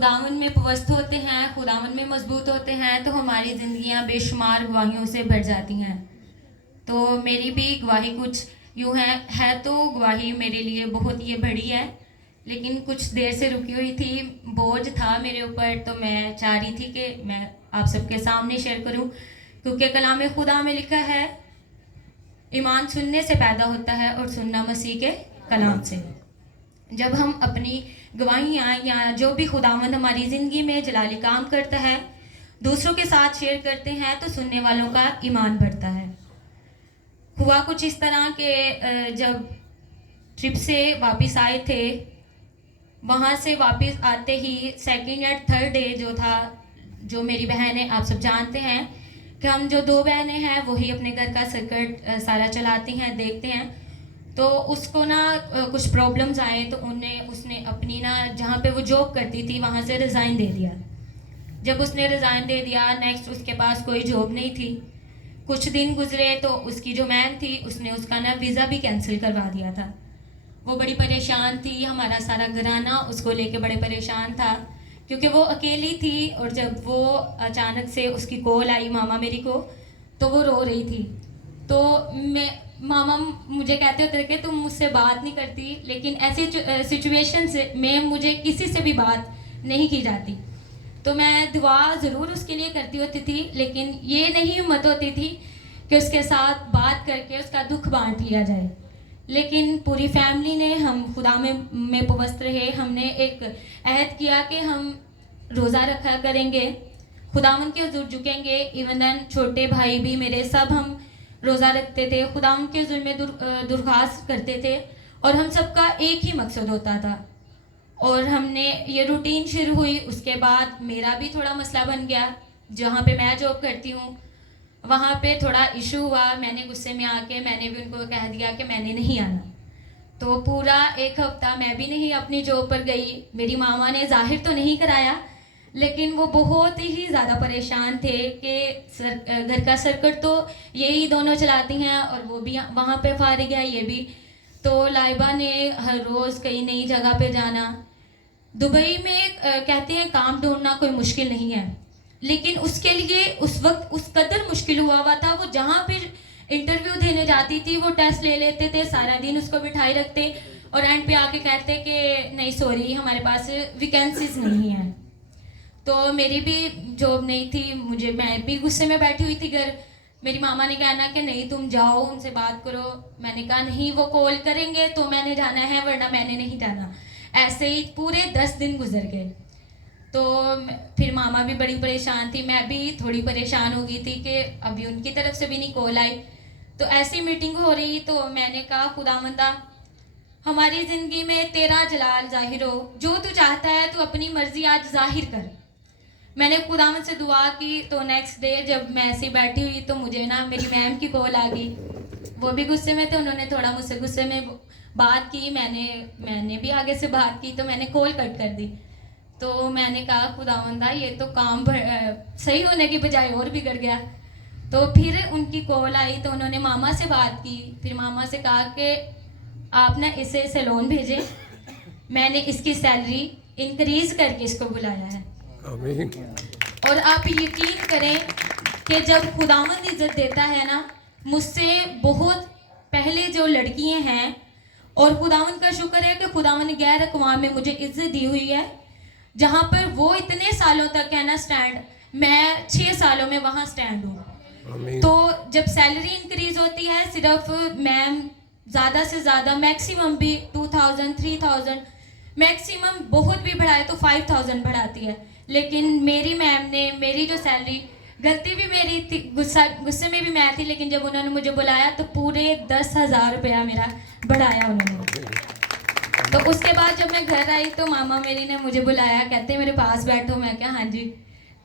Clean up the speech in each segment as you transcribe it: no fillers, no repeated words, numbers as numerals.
खुदावन में पवस्त होते हैं, खुदावन में मजबूत होते हैं, तो हमारी ज़िंदगियां बेशुमार गवाहियों से भर जाती हैं। तो मेरी भी गवाही कुछ यूँ है तो गवाही मेरे लिए बहुत ये बड़ी है, लेकिन कुछ देर से रुकी हुई थी, बोझ था मेरे ऊपर, तो मैं चाह रही थी कि मैं आप सबके सामने शेयर करूं, क्योंकि कलाम खुदा में लिखा है ईमान सुनने से पैदा होता है और सुनना मसीह के कलाम से। जब हम अपनी गवाहियाँ या जो भी खुदावंद हमारी ज़िंदगी में जलाली काम करता है दूसरों के साथ शेयर करते हैं, तो सुनने वालों का ईमान बढ़ता है। हुआ कुछ इस तरह के जब ट्रिप से वापस आए थे, वहाँ से वापस आते ही सेकंड या थर्ड डे जो था, जो मेरी बहनें आप सब जानते हैं कि हम जो दो बहनें हैं वही अपने घर का सर्किट सारा चलाती हैं, देखते हैं। तो उसको ना कुछ प्रॉब्लम्स आए, तो उसने अपनी ना जहाँ पे वो जॉब करती थी वहाँ से रिज़ाइन दे दिया। जब उसने रिज़ाइन दे दिया, नेक्स्ट उसके पास कोई जॉब नहीं थी। कुछ दिन गुजरे तो उसकी जो मैम थी उसने उसका ना वीज़ा भी कैंसिल करवा दिया था। वो बड़ी परेशान थी, हमारा सारा घराना उसको लेके बड़े परेशान था, क्योंकि वो अकेली थी। और जब वो अचानक से उसकी कॉल आई मामा मेरी को, तो वो रो रही थी। तो मामा मुझे कहते होते कि तुम मुझसे बात नहीं करती, लेकिन ऐसी सिचुएशन से में मुझे किसी से भी बात नहीं की जाती। तो मैं दुआ ज़रूर उसके लिए करती होती थी, लेकिन ये नहीं हिम्मत होती थी कि उसके साथ बात करके उसका दुख बांट लिया जाए। लेकिन पूरी फैमिली ने, हम खुदा में पवस्त रहे। हमने एक अहद किया कि हम रोज़ा रखा करेंगे, खुदावन के हुजूर झुकेंगे। इवन देन छोटे भाई भी मेरे, सब हम रोज़ा रखते थे, खुदावन के हुजूर में दुर्खास्त करते थे, और हम सबका एक ही मकसद होता था। और हमने ये रूटीन शुरू हुई। उसके बाद मेरा भी थोड़ा मसला बन गया, जहाँ पे मैं जॉब करती हूँ वहाँ पे थोड़ा इशू हुआ। मैंने गुस्से में आके मैंने भी उनको कह दिया कि मैंने नहीं आना। तो पूरा एक हफ्ता मैं भी नहीं अपनी जॉब पर गई। मेरी मामा ने जाहिर तो नहीं कराया, लेकिन वो बहुत ही ज़्यादा परेशान थे कि घर का सर्किट तो यही दोनों चलाती हैं और वो भी वहाँ पे फारिग है, ये भी। तो लाइबा ने हर रोज़ कई नई जगह पे जाना। दुबई में कहते हैं काम ढूंढना कोई मुश्किल नहीं है, लेकिन उसके लिए उस वक्त उस कदर मुश्किल हुआ था। वो जहाँ पे इंटरव्यू देने जाती थी वो टेस्ट ले लेते थे, सारा दिन उसको बिठाई रखते, और एंड पे आके कहते कि नहीं सॉरी हमारे पास वैकेंसीज नहीं है। तो मेरी भी जॉब नहीं थी, मैं भी गुस्से में बैठी हुई थी घर। मेरी मामा ने कहना कि नहीं तुम जाओ उनसे बात करो। मैंने कहा नहीं, वो कॉल करेंगे तो मैंने जाना है, वरना मैंने नहीं जाना। ऐसे ही पूरे 10 दिन गुजर गए। तो फिर मामा भी बड़ी परेशान थी, मैं भी थोड़ी परेशान हो गई थी कि अभी उनकी तरफ से भी नहीं कॉल आई। तो ऐसी मीटिंग हो रही, तो मैंने कहा खुदावंदा हमारी ज़िंदगी में तेरा जलाल जाहिर हो, जो तू चाहता है तू अपनी मर्जी आज जाहिर कर। मैंने खुदावंद से दुआ की। तो नेक्स्ट डे जब मैं ऐसी बैठी हुई तो मुझे ना मेरी मैम की कॉल आ गई। वो भी गुस्से में थे, उन्होंने थोड़ा मुझसे गुस्से में बात की। मैंने भी आगे से बात की, तो मैंने कॉल कट कर दी। तो मैंने कहा खुदावंदा ये तो काम सही होने की बजाय और बिगड़ गया। तो फिर उनकी कॉल आई, तो उन्होंने मामा से बात की। फिर मामा से कहा कि आप ना इसे सैलून भेजें, मैंने इसकी सैलरी इंक्रीज करके इसको बुलाया है। आमीन। और आप यकीन करें कि जब खुदावंद इज्जत देता है ना, मुझसे बहुत पहले जो लड़कियां हैं, और खुदावंद का शुक्र है कि खुदावंद ने गैर अक़वाम में मुझे इज्जत दी हुई है, जहाँ पर वो इतने सालों तक है ना स्टैंड, मैं 6 सालों में वहाँ स्टैंड हूँ। तो जब सैलरी इंक्रीज होती है, सिर्फ मैम ज़्यादा से ज़्यादा मैक्सिमम भी 2000 3000, मैक्सिमम बहुत भी बढ़ाए तो 5000 बढ़ाती है। लेकिन मेरी मैम ने मेरी जो सैलरी, गलती भी मेरी थी, गुस्से में भी मैं थी, लेकिन जब उन्होंने मुझे बुलाया तो पूरे 10,000 रुपया मेरा बढ़ाया उन्होंने। तो उसके बाद जब मैं घर आई तो मामा मेरी ने मुझे बुलाया, कहते मेरे पास बैठो। मैं क्या हाँ जी।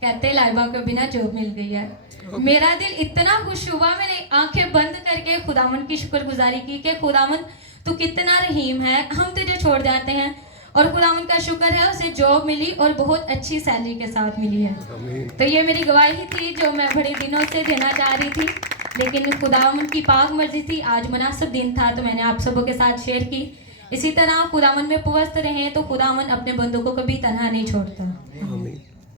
कहते लाइबा को बिना जॉब मिल गई है। मेरा दिल इतना खुश हुआ, मैंने आंखें बंद करके खुदावन की शुक्रगुजारी की कि खुदावन तू कितना रहीम है, हम तुझे छोड़ जाते हैं। और खुदावन का शुक्र है उसे जॉब मिली और बहुत अच्छी सैलरी के साथ मिली है। तो ये मेरी गवाही थी जो मैं बड़े दिनों से देना चाह रही थी, लेकिन खुदावन की पाक मर्जी थी, आज मुनासिब दिन था तो मैंने आप सबों के साथ शेयर की। इसी तरह खुदावन में पवस्त रहें तो खुदावन अपने बंदों को कभी तन्हा नहीं छोड़ता।